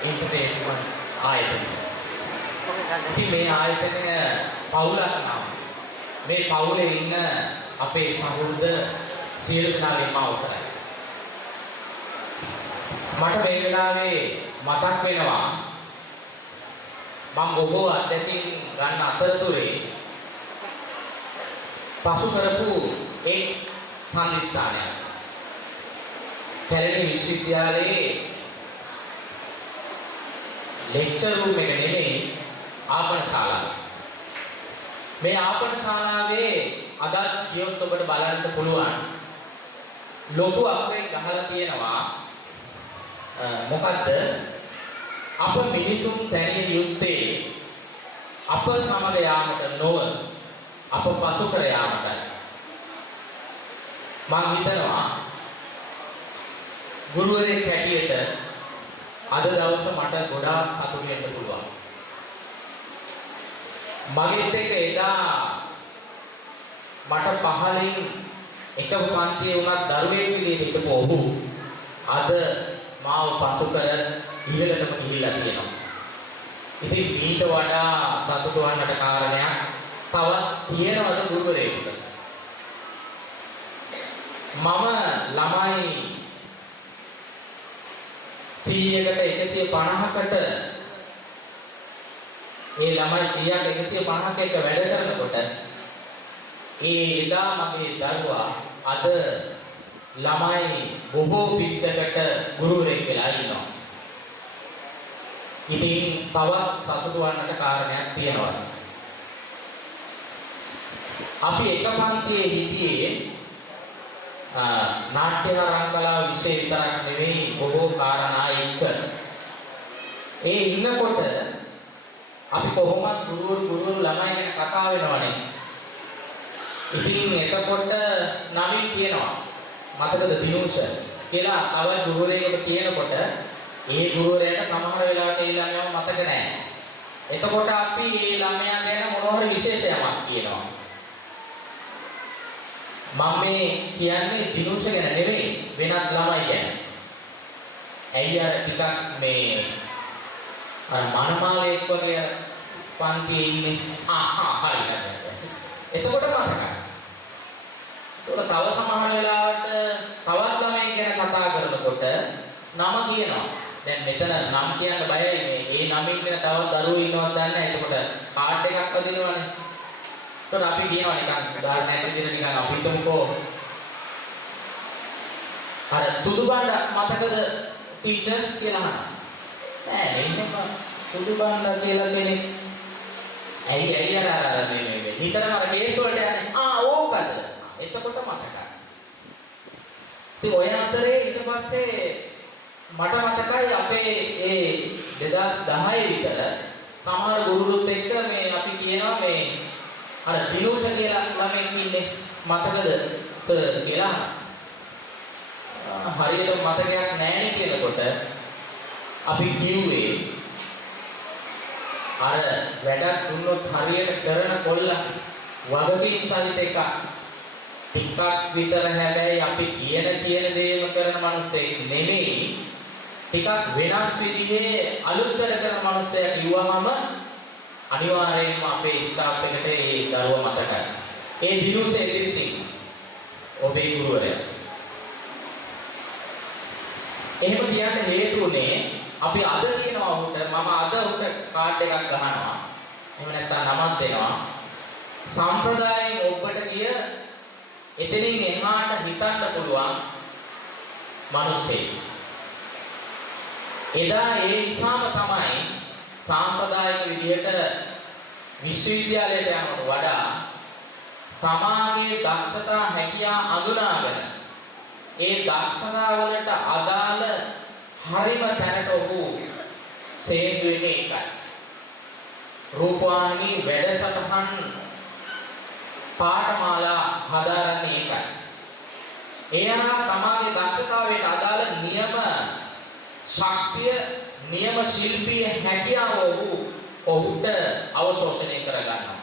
Entertainment ආයතනය. ඉතින් මේ ආයතනය පවුලක් නම් මේ පවුලේ ඉන්න අපේ සහෘද සියලු දෙනාගේම අවසරයි. මට මේ වෙලාවේ මතක් වෙනවා මම බොහෝ අත්දැකීම් ගන්න අතරතුරේ පසු කරපු එක් සම්දිස්ථානයක්. කැලණි විශ්වවිද්‍යාලයේ ලෙක්චර් රූම් එක නෙමෙයි ආපන ශාලාව. මේ ආපන ශාලාවේ අද ගියොත් ඔබට බලන්න පුළුවන් ලොකු අක්‍රේ ගහලා තියෙනවා මොකද්ද? අප මිනිසුන් තැනිය යුත්තේ අප සමග යාමට නොව අප පසු කර යාමටයි. මම හිතනවා ගුරුවරයෙක් හැටියට අද දවස මට ගොඩාක් සතුටු වෙන්න පුළුවන්. මගෙත් එක්ක එදා මට පහලින් එකම පන්තියේ වුණත් දරුවෙක් විදිහට හිටපු ඔහු අද මාව පසු කර ඉහළටම ගිහිල්ලා තියෙනවා. ඉතින් ඊට වඩා සතුටු වන්නට කාරණයක් තවත් තියෙනවද ගුරුවරයෙකුට? මම ළමයි 100කට 150කට ඒ ළමයි 100ක් 150ක එක වැඩ කරනකොට ඒ එදා මගේ දරුවා අද ළමයි බොහෝ පිරිසකට ගුරුවරයෙක් වෙලා ඉන්නවා. ඉතින් තවත් සතුටු වන්නට කාරණයක් තියෙනවා. අපි එක පන්තියේ හිටියේ නාට්‍ය රංගකලා විෂය විතරක් නෙවෙයි බොහෝ කාරණා එක්ක. ඒ ඉන්නකොට අපි කොහොමද ගුරුවරු ළමයි ගැන කතා වෙනවනේ. ඉතින් එතකොට නමින් කියනවා මතකද දිනුෂ කියලා තව ගුරුවරයෙකුට කියනකොට ඒ ගුරුවරයාට සමහර වෙලාවට ඒ ළමයාව මතක නැහැ. එතකොට අපි ඒ ළමයා ගැන මොනවා හරි විශේෂයක් කියනවා. මම මේ කියන්නේ දිනුෂ ගැන නෙවෙයි වෙනත් ළමයි ගැන. ඇයි අර ටිකක් මේ අර මනමාලෙක් වගේ පන්තියේ ඉන්නේ. හරි. එතකොට මතකයි. ඒක තව සමහර වෙලාවට තවත් ළමයි ගැන කතා කරනකොට නම කියනවා. දැන් මෙතන නම් කියන්න බයයි මේ. ඒ නමින් වෙන තව දරුවෝ ඉන්නවද දන්නේ නැහැ. එතකොට කාඩ් එකක් වදිනවනේ. එතකොට අපි කියනවා නිකන් උදාහරණයක් විදිහට නිකන් අපි හිතමුකෝ අර සුදු බණ්ඩ මතකද ටීචර් කියලා අහනවා. නෑ නෙමෙයි සුදු බණ්ඩ කියලා කෙනෙක්. ඇයි අර මේ නිතරම අර කේස් වලට යන්නේ. ඕකද? එතකොට මතකයි. ඉතින් ඔය අතරේ ඊට පස්සේ මට මතකයි අපේ ඒ 2010 විතර සමහර ගුරුවරුත් එක්ක මේ අපි කියනවා මේ අර දිනුෂ කියලා ළමෙක් ඉන්නේ මතකද සර් කියලා. හරියට මතකයක් නැහැ නේ කියනකොට අපි කිව්වේ අර වැඩක් දුන්නොත් හරියට කරන කොල්ලා වගකීම් සහිත එකක්. ටිකක් විතර හැබැයි අපි කියන දේම කරන මිනිස්සෙක් නෙමෙයි. ටිකක් වෙනස් විදිහේ අලුත් වැඩ කරන මිනිස්සයා කිව්වමම අනිවාර්යයෙන්ම අපේ ස්ටාෆ් එකට ඒ දරුවා මතකයි. ඒ දිනුෂ එදිරිසිංහ ඔබේ ගුරුවරයා. එහෙම කියන්න හේතුුනේ අපි අද කියනවා උන්ට මම අද උන්ට කාඩ් එකක් ගහනවා. එහෙම නැත්නම් නමක් දෙනවා. සම්ප්‍රදායෙන් ඔබට ගිය එතනින් එහාට හිතන්න පුළුවන් මිනිස්සේ. එදා ඒ නිසාම තමයි සාම්ප්‍රදායික විදිහට විශ්වවිද්‍යාලයට යනවට වඩා තමාගේ දක්ෂතා හැකියා අඳුනාගෙන ඒ දක්ෂතා වලට අදාළ හරිම තැනට ඔහු සේන්දු වෙන්නේ ඒකයි. රූපවාහිනී වැඩසටහන් පාඨමාලා හදාරන්නේ ඒකයි. එයා තමාගේ දක්ෂතාවයට අදාළ නියම ශක්තිය නියම ශිල්පීය හැකියාව ඔහුට අවශෝෂණය කරගන්නවා.